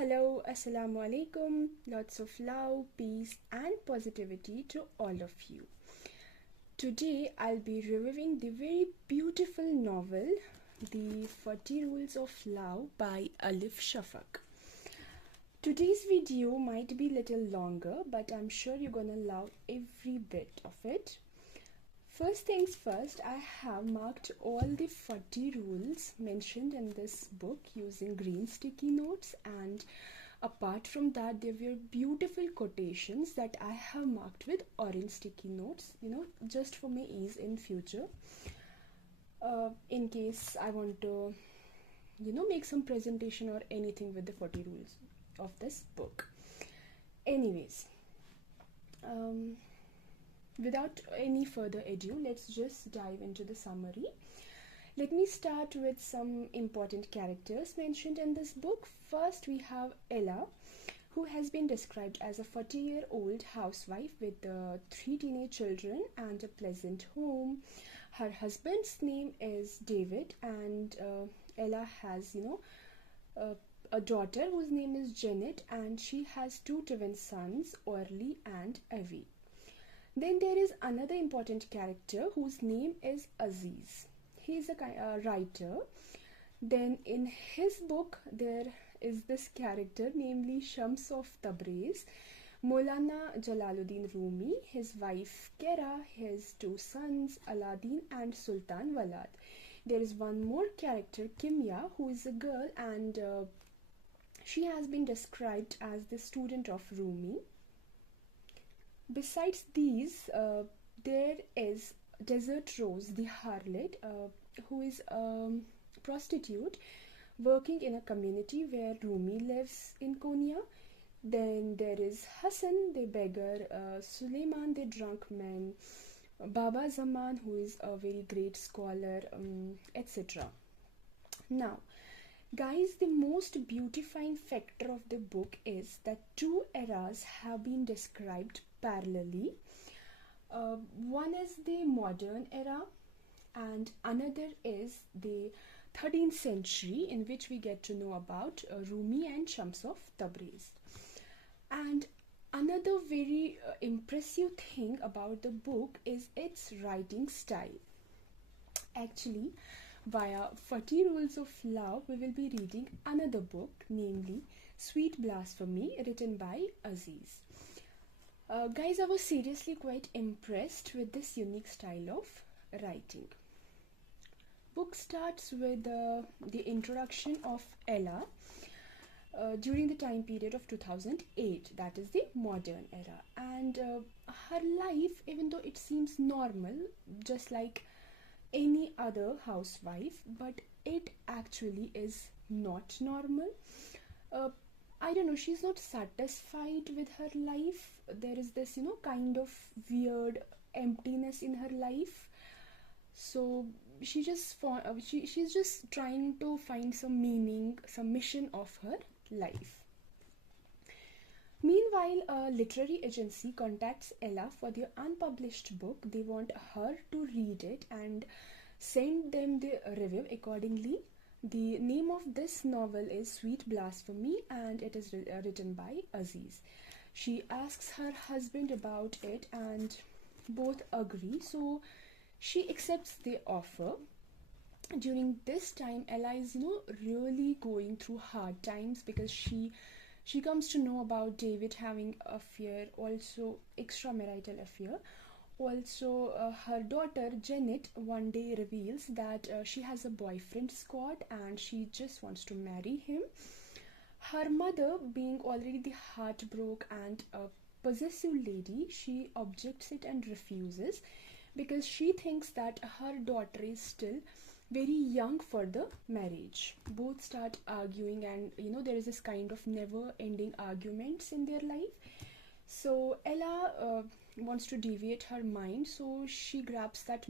hello, assalamu alaikum. Lots of love, peace, and positivity to all of you. Today, I'll be reviewing the very beautiful novel, The 40 Rules of Love by Elif Shafak. Today's video might be a little longer, but I'm sure you're gonna love every bit of it. First things first, I have marked all the 40 rules mentioned in this book using green sticky notes, and apart from that, there were beautiful quotations that I have marked with orange sticky notes, just for my ease in future. In case I want to, make some presentation or anything with the 40 rules of this book. Anyways, without any further ado, let's just dive into the summary. Let me start with some important characters mentioned in this book. First, we have Ella, who has been described as a 40-year-old housewife with 3 teenage children and a pleasant home. Her husband's name is David, and Ella has, a daughter whose name is Janet, and she has 2 twin sons, Orly and Evie. Then there is another important character whose name is Aziz. He is a writer. Then in his book there is this character, namely Shams of Tabriz, Maulana Jalaluddin Rumi, his wife Kera, his 2 sons Aladdin and Sultan Walad. There is one more character, Kimya, who is a girl, and she has been described as the student of Rumi. Besides these, there is Desert Rose, the harlot, who is a prostitute working in a community where Rumi lives in Konya. Then there is Hassan, the beggar, Suleiman, the drunk man, Baba Zaman, who is a very great scholar, etc. Now, guys, the most beautifying factor of the book is that 2 eras have been described parallelly. One is the modern era and another is the 13th century, in which we get to know about Rumi and Shams of Tabriz. And another very impressive thing about the book is its writing style. Actually, via 40 Rules of Love, we will be reading another book, namely Sweet Blasphemy, written by Aziz. Guys, I was seriously quite impressed with this unique style of writing. Book starts with the introduction of Ella during the time period of 2008, that is the modern era, and her life, even though it seems normal, just like any other housewife, but it actually is not normal. I don't know, she's not satisfied with her life. There is this, kind of weird emptiness in her life. So she's just trying to find some meaning, some mission of her life. Meanwhile, a literary agency contacts Ella for their unpublished book. They want her to read it and send them the review accordingly. The name of this novel is Sweet Blasphemy, and it is written by Aziz. She asks her husband about it and both agree, so she accepts the offer. During this time, Ella is really going through hard times because she comes to know about David having an affair, also extramarital affair. Also, her daughter Janet one day reveals that she has a boyfriend, Scott, and she just wants to marry him. Her mother, being already the heartbroken and a possessive lady, she objects it and refuses because she thinks that her daughter is still very young for the marriage. Both start arguing, and there is this kind of never-ending arguments in their life. So Ella wants to deviate her mind, so she grabs that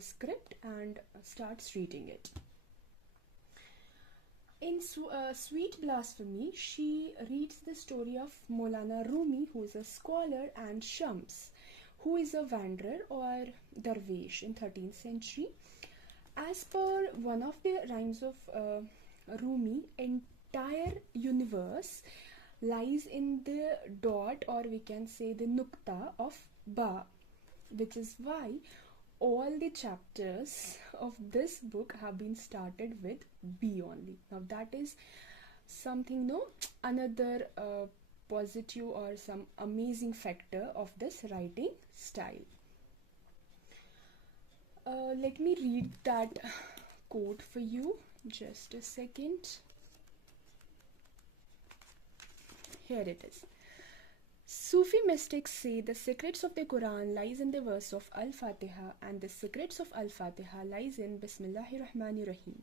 script and starts reading it. In Sweet Blasphemy, she reads the story of Maulana Rumi, who is a scholar, and Shams, who is a wanderer or darwish in 13th century. As per one of the rhymes of Rumi, entire universe lies in the dot, or we can say the nukta of ba, which is why all the chapters of this book have been started with B only. Now that is something, no, another positive or some amazing factor of this writing style. Let me read that quote for you. Just a second. Here it is. Sufi mystics say the secrets of the Quran lies in the verse of Al-Fatiha, and the secrets of Al-Fatiha lies in Bismillahir Rahmanir Rahim.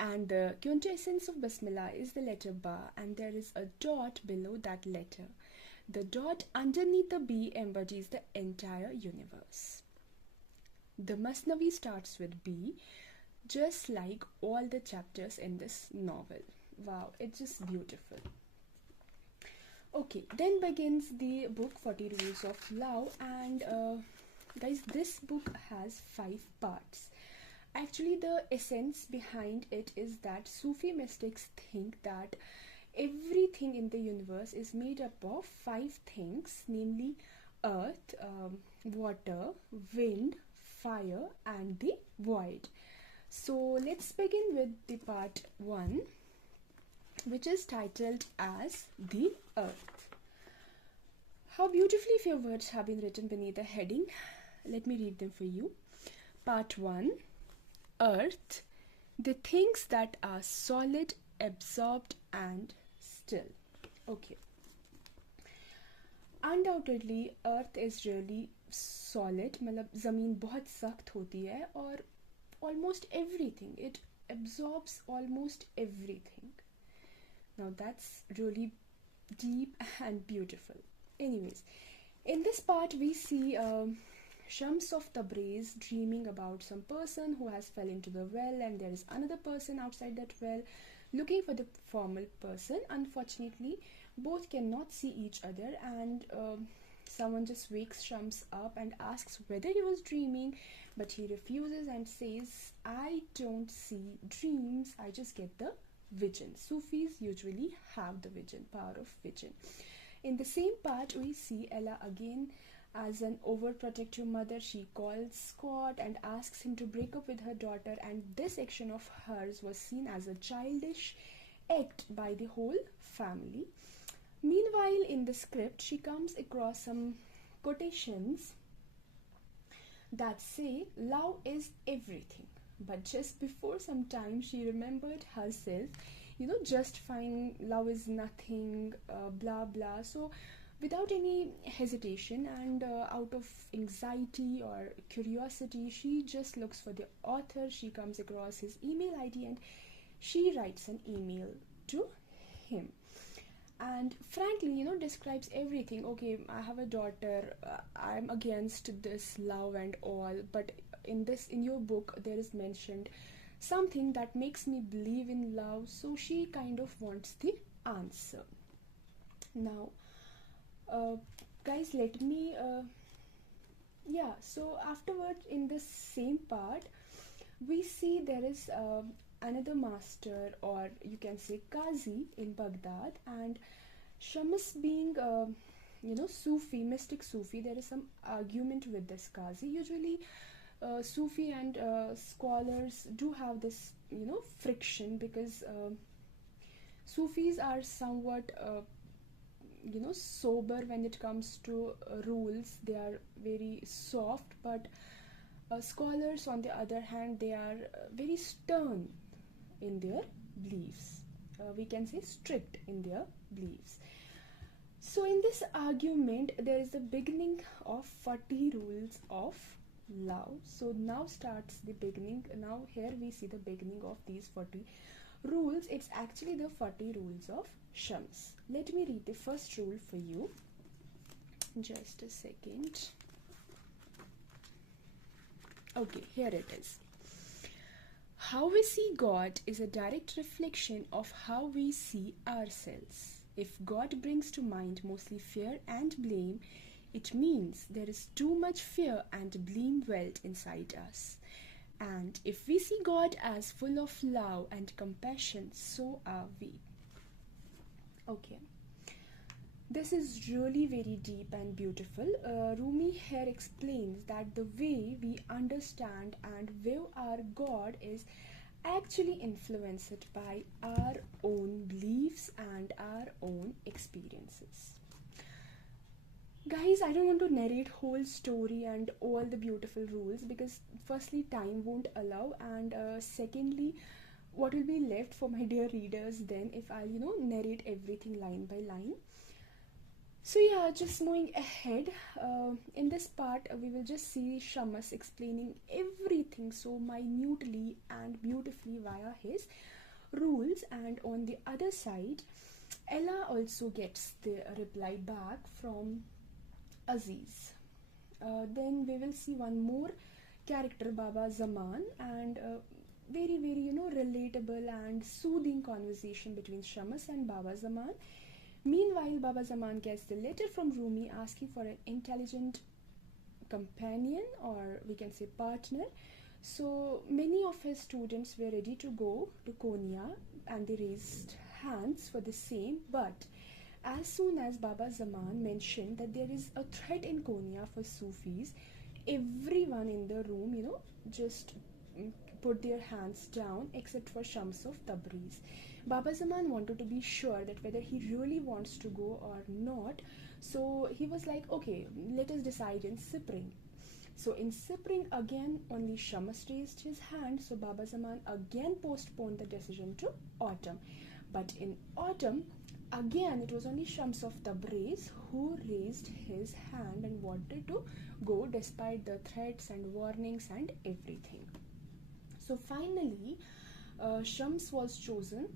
And the quintessence of Bismillah is the letter Ba, and there is a dot below that letter. The dot underneath the B embodies the entire universe. The Masnavi starts with B, just like all the chapters in this novel. Wow, it's just beautiful. Okay, then begins the book 40 Rules of Love, and guys, this book has 5 parts. Actually, the essence behind it is that Sufi mystics think that everything in the universe is made up of 5 things, namely earth, water, wind, fire, and the void. So let's begin with the part 1, which is titled as the earth. How beautifully few words have been written beneath the heading. Let me read them for you. Part 1, earth, the things that are solid, absorbed, and still. Okay. Undoubtedly, earth is really solid. मतलब ज़मीन बहुत सख्त होती है और almost everything. It absorbs almost everything. Now that's really deep and beautiful. Anyways, in this part we see Shams of Tabriz dreaming about some person who has fell into the well, and there is another person outside that well looking for the formal person. Unfortunately, both cannot see each other, and someone just wakes Shams up and asks whether he was dreaming, but he refuses and says, I don't see dreams, I just get the vision. Sufis usually have the vision, power of vision. In the same part, we see Ella again as an overprotective mother. She calls Scott and asks him to break up with her daughter, and this action of hers was seen as a childish act by the whole family. Meanwhile, in the script, she comes across some quotations that say love is everything, but just before some time she remembered herself, justifying love is nothing, blah blah. So without any hesitation and out of anxiety or curiosity, she just looks for the author. She comes across his email ID and she writes an email to him, and frankly, describes everything. Okay, I have a daughter, I'm against this love and all, but in your book there is mentioned something that makes me believe in love, so she kind of wants the answer. Now guys, let me so afterward, in the same part, we see there is another master, or you can say Qazi, in Baghdad, and Shams being Sufi, mystic Sufi, there is some argument with this Qazi. Usually Sufi and scholars do have this friction, because Sufis are somewhat sober when it comes to rules. They are very soft, but scholars on the other hand, they are very stern in their beliefs. We can say strict in their beliefs. So in this argument, there is the beginning of 40 rules of love. So now starts the beginning. Now here we see the beginning of these 40 rules. It's actually the 40 rules of Shams. Let me read the first rule for you. Just a second. Okay, here it is. How we see God is a direct reflection of how we see ourselves. If God brings to mind mostly fear and blame, it means there is too much fear and blame dwelt inside us. And if we see God as full of love and compassion, so are we. Okay, this is really very deep and beautiful. Rumi here explains that the way we understand and view our God is actually influenced by our own beliefs and our own experiences. Guys, I don't want to narrate whole story and all the beautiful rules, because firstly time won't allow, and secondly, what will be left for my dear readers then if I'll narrate everything line by line. So yeah, just moving ahead, in this part we will just see Shams explaining everything so minutely and beautifully via his rules, and on the other side, Ella also gets the reply back from Aziz. Then we will see one more character, Baba Zaman, and very very relatable and soothing conversation between Shams and Baba Zaman. Meanwhile, Baba Zaman gets the letter from Rumi asking for an intelligent companion, or we can say partner. So many of his students were ready to go to Konya and they raised hands for the same, but as soon as Baba Zaman mentioned that there is a threat in Konya for Sufis, everyone in the room, just put their hands down except for Shams of Tabriz. Baba Zaman wanted to be sure that whether he really wants to go or not. So he was like, okay, let us decide in spring. So in spring again, only Shams raised his hand. So Baba Zaman again postponed the decision to autumn. But in autumn, again it was only Shams of Tabriz who raised his hand and wanted to go despite the threats and warnings and everything. So finally, Shams was chosen,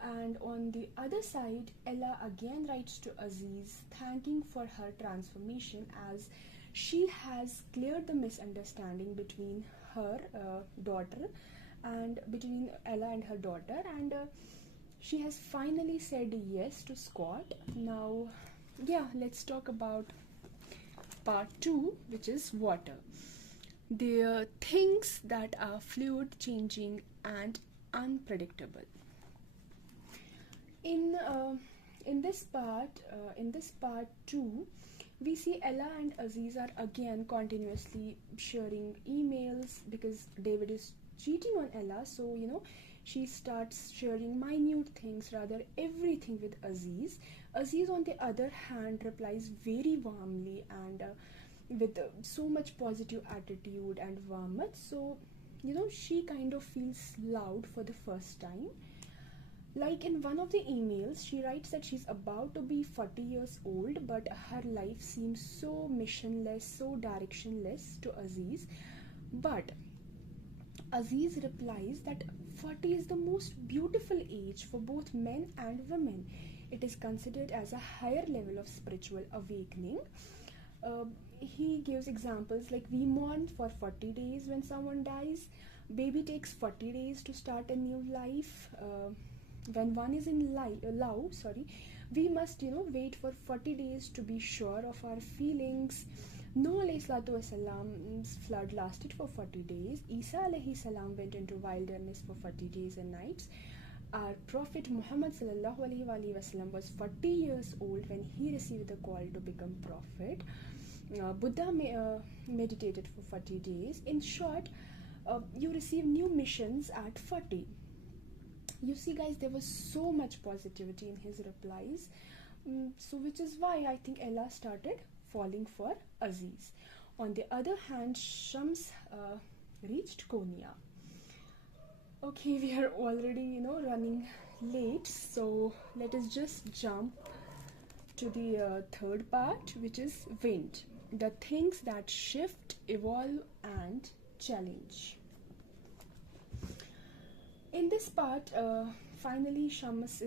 and on the other side, Ella again writes to Aziz thanking for her transformation, as she has cleared the misunderstanding between her daughter and between Ella and her daughter, and she has finally said yes to Scott. Now, yeah, let's talk about part 2, which is water. The things that are fluid, changing, and unpredictable. In this part 2, we see Ella and Aziz are again continuously sharing emails because David is cheating on Ella. So she starts sharing minute things, rather everything, with Aziz. Aziz, on the other hand, replies very warmly and with so much positive attitude and warmth. So she kind of feels loud for the first time. Like in one of the emails, she writes that she's about to be 40 years old, but her life seems so missionless, so directionless to Aziz. But Aziz replies that 40 is the most beautiful age for both men and women. It is considered as a higher level of spiritual awakening. He gives examples like we mourn for 40 days when someone dies. Baby takes 40 days to start a new life. When one is in love, we must wait for 40 days to be sure of our feelings. Noah alayhi salatu wasalam's flood lasted for 40 days. Isa alayhi salam went into wilderness for 40 days and nights. Our Prophet Muhammad sallallahu alaihi wasallam was 40 years old when he received the call to become prophet. Buddha meditated for 40 days. In short, you receive new missions at 40. You see, guys, there was so much positivity in his replies. So which is why I think Ella started falling for Aziz. On the other hand, Shams reached Konya. Okay, we are already running late, so let us just jump to the third part, which is wind. The things that shift, evolve, and challenge. In this part, finally Shams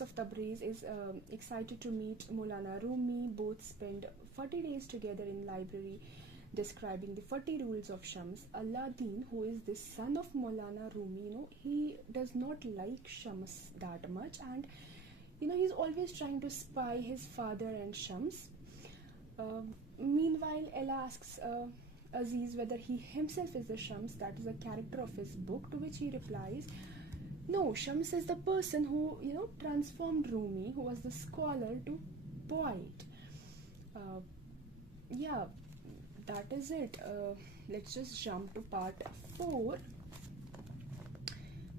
of Tabriz is excited to meet Maulana Rumi. Both spend 40 days together in library describing the 40 rules of Shams. Aladdin, who is the son of Maulana Rumi, he does not like Shams that much, and he's always trying to spy his father and Shams. Meanwhile, Ella asks Aziz whether he himself is the Shams that is a character of his book, to which he replies, No, Shams is the person who, transformed Rumi, who was the scholar, to poet. Uh, yeah, that is it. Let's just jump to part 4,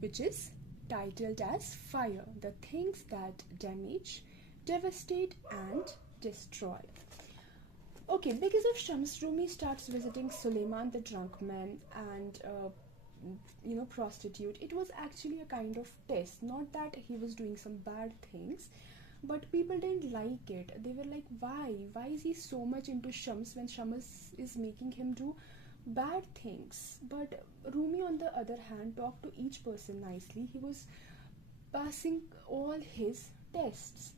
which is titled as Fire, the things that damage, devastate, and destroy. Okay, because of Shams, Rumi starts visiting Suleiman the drunk man and prostitute. It was actually a kind of test, not that he was doing some bad things, but people didn't like it. They were like, why is he so much into Shams when Shams is making him do bad things? But Rumi, on the other hand, talked to each person nicely. He was passing all his tests.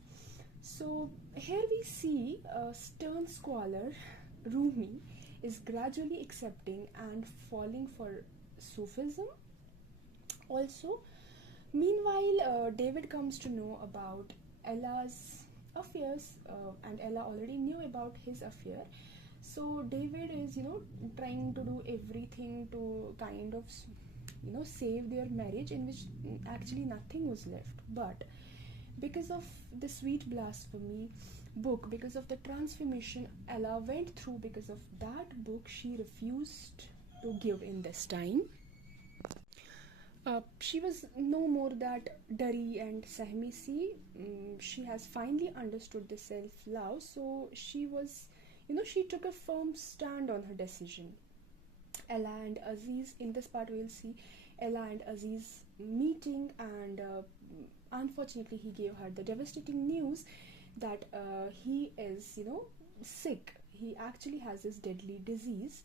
So here we see a stern scholar, Rumi, is gradually accepting and falling for Sufism. Also, meanwhile, David comes to know about Ella's affairs, and Ella already knew about his affair. So David is, trying to do everything to kind of, save their marriage, in which actually nothing was left. But because of the sweet blasphemy book, because of the transformation Ella went through, because of that book, she refused to give in this time. She was no more that Dari and Sahmi see. She has finally understood the self-love, so she was, she took a firm stand on her decision. Ella and Aziz, in this part we'll see Ella and Aziz meeting, and unfortunately he gave her the devastating news that he is, sick. He actually has this deadly disease.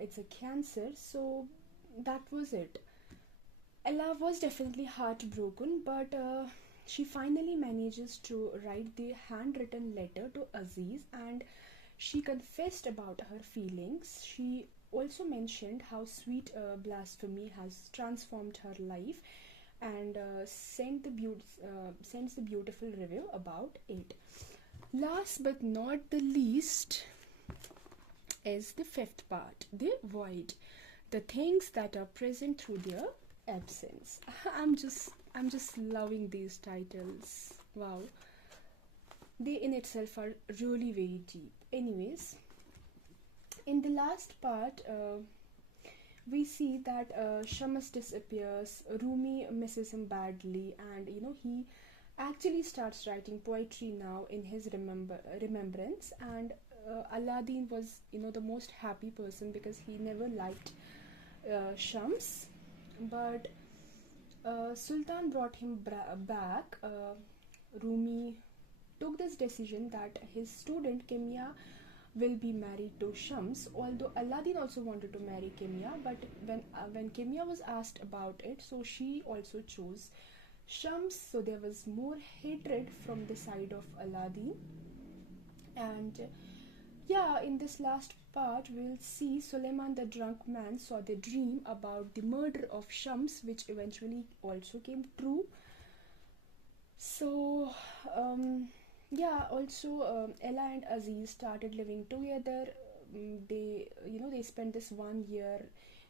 It's a cancer. So that was it. Ella was definitely heartbroken, but she finally manages to write the handwritten letter to Aziz, and she confessed about her feelings. She also mentioned how sweet blasphemy has transformed her life, and sends the beautiful review about it. Last but not the least is the 5th part, the void, the things that are present through their absence. I'm just loving these titles. Wow, they in itself are really very deep. Anyways, in the last part, we see that Shams disappears, Rumi misses him badly, and he actually starts writing poetry now in his remembrance. And Aladdin was the most happy person because he never liked Shams, but Sultan brought him back. Rumi took this decision that his student Kemia will be married to Shams, although Aladdin also wanted to marry Kemia, but when Kemia was asked about it, so she also chose Shams. So there was more hatred from the side of Aladdin. And yeah, in this last part we'll see Suleiman the drunk man saw the dream about the murder of Shams, which eventually also came true. So also Ella and Aziz started living together. They spent this 1 year.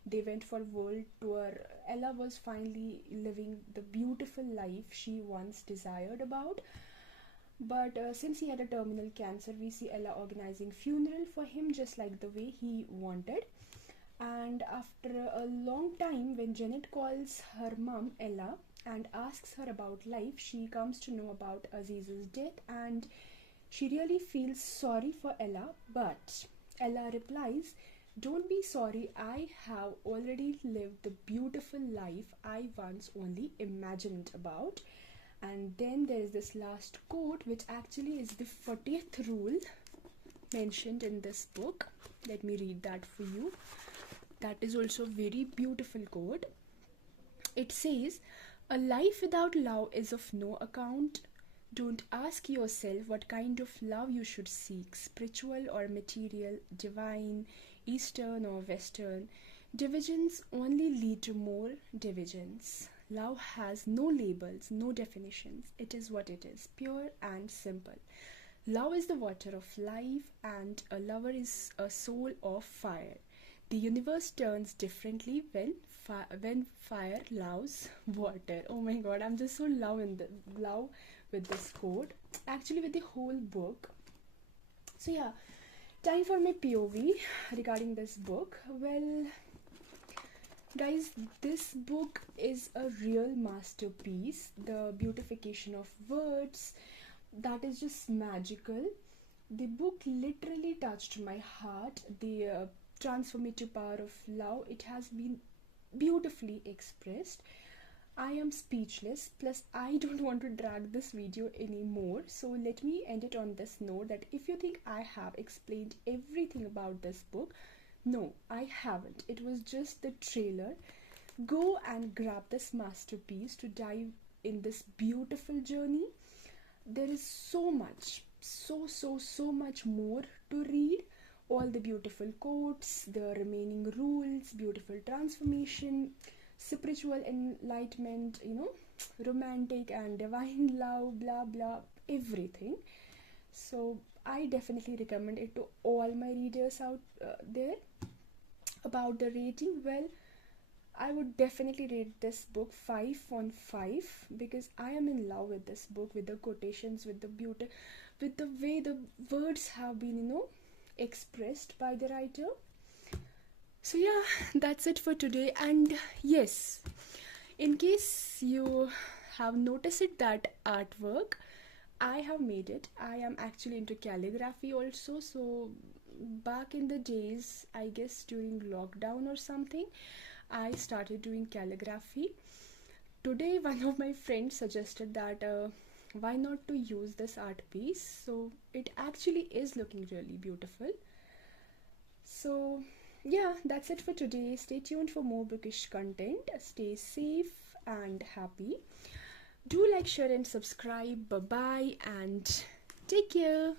They went for world tour. Ella was finally living the beautiful life she once desired about. But since he had a terminal cancer, we see Ella organizing funeral for him just like the way he wanted. And after a long time, when Janet calls her mom Ella and asks her about life, she comes to know about Aziz's death, and she really feels sorry for Ella. But Ella replies, "Don't be sorry, I have already lived the beautiful life I once only imagined about." And then there is this last quote, which actually is the 40th rule mentioned in this book. Let me read that for you. That is also a very beautiful quote. It says, "A life without love is of no account. Don't ask yourself what kind of love you should seek, spiritual or material, divine, Eastern or Western. Divisions only lead to more divisions. Love has no labels, no definitions. It is what it is, pure and simple. Love is the water of life, and a lover is a soul of fire. The universe turns differently when fire loves water. Oh my god, I'm just so love with this quote. Actually, with the whole book. So yeah, time for my POV regarding this book. Well, guys, this book is a real masterpiece. The beautification of words, that is just magical. The book literally touched my heart. The transformative power of love, it has been beautifully expressed. I am speechless, plus I don't want to drag this video anymore, so let me end it on this note that if you think I have explained everything about this book, no, I haven't. It was just the trailer. Go and grab this masterpiece to dive in this beautiful journey. There is so much, so much more to read. All the beautiful quotes, the remaining rules, beautiful transformation, spiritual enlightenment, romantic and divine love, blah blah, everything. So I definitely recommend it to all my readers out there. About the rating, well, I would definitely rate this book 5 on 5 because I am in love with this book, with the quotations, with the beauty, with the way the words have been, expressed by the writer. So yeah, that's it for today. And yes, in case you have noticed it, that artwork, I have made it. I am actually into calligraphy also. So back in the days, I guess during lockdown or something, I started doing calligraphy. Today one of my friends suggested that why not to use this art piece. So it actually is looking really beautiful. So yeah, that's it for today. Stay tuned for more bookish content. Stay safe and happy. Do like, share and subscribe. Bye bye and take care.